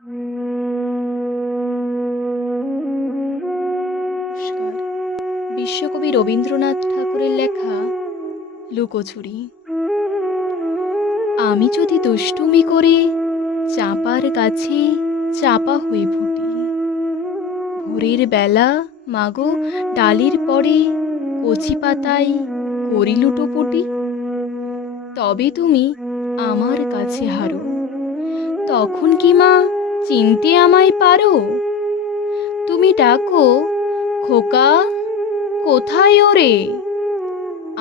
নমস্কার। বিশ্বকবি রবীন্দ্রনাথ ঠাকুরের লেখা লুকোচুরি। আমি যদি দুষ্টুমি করে চাঁপার কাছে চাপা হয়ে ফুটি, ভোরের বেলা মাগো ডালির পরে কচি পাতায় করি লুটোপুটি, তবে তুমি আমার কাছে হারো, তখন কি মা চিনতে আমায় পারো? তুমি ডাকো, খোকা কোথায় ওরে?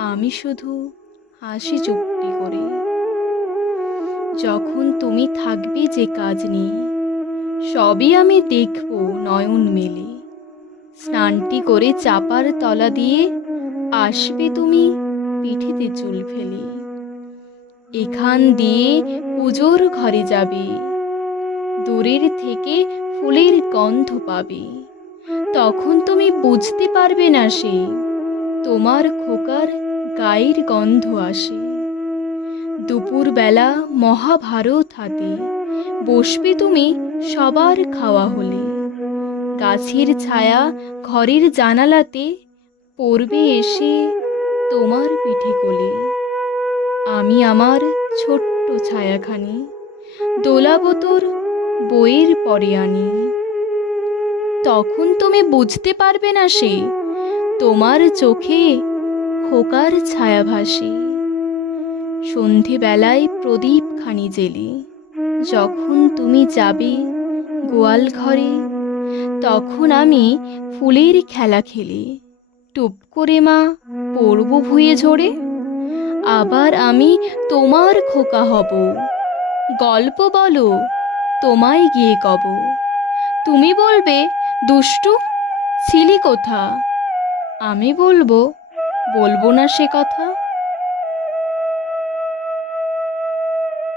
আমি শুধু হাসি চুপটি করে। যখন তুমি থাকবে যে কাজ নিয়ে, সবই আমি দেখব নয়ন মেলে। স্নানটি করে চাপার তলা দিয়ে আসবে তুমি পিঠেতে চুল ফেলে। এখান দিয়ে পুজোর ঘরে যাবে, দূরের থেকে ফুলের গন্ধ পাবে। তখন তুমি বুঝতে পারবে না সে তোমার খোকার গায়ের গন্ধ আসে। দুপুরবেলা মহাভারত হাতে বসবে তুমি সবার খাওয়া হলে। গাছের ছায়া ঘরের জানালাতে পড়বে এসে তোমার পিঠে কোলে। আমি আমার ছোট্ট ছায়াখানি দোলাবতোর বইয়ের পরে আনি। তখন তুমি বুঝতে পারবে না সে তোমার চোখে খোকার ছায়া ভাসে। সন্ধেবেলায় প্রদীপ খানি জেলে যখন তুমি যাবে গোয়াল ঘরে, তখন আমি ফুলের খেলা খেলে টুপ করে মা পড়ব ভুঁয়ে ঝরে। আবার আমি তোমার খোকা হব, গল্প বলো তোমায় গিয়ে কব। তুমি বলবে, দুষ্টু ছিলি কোথা? আমি বলবো, বলবো না সে কথা।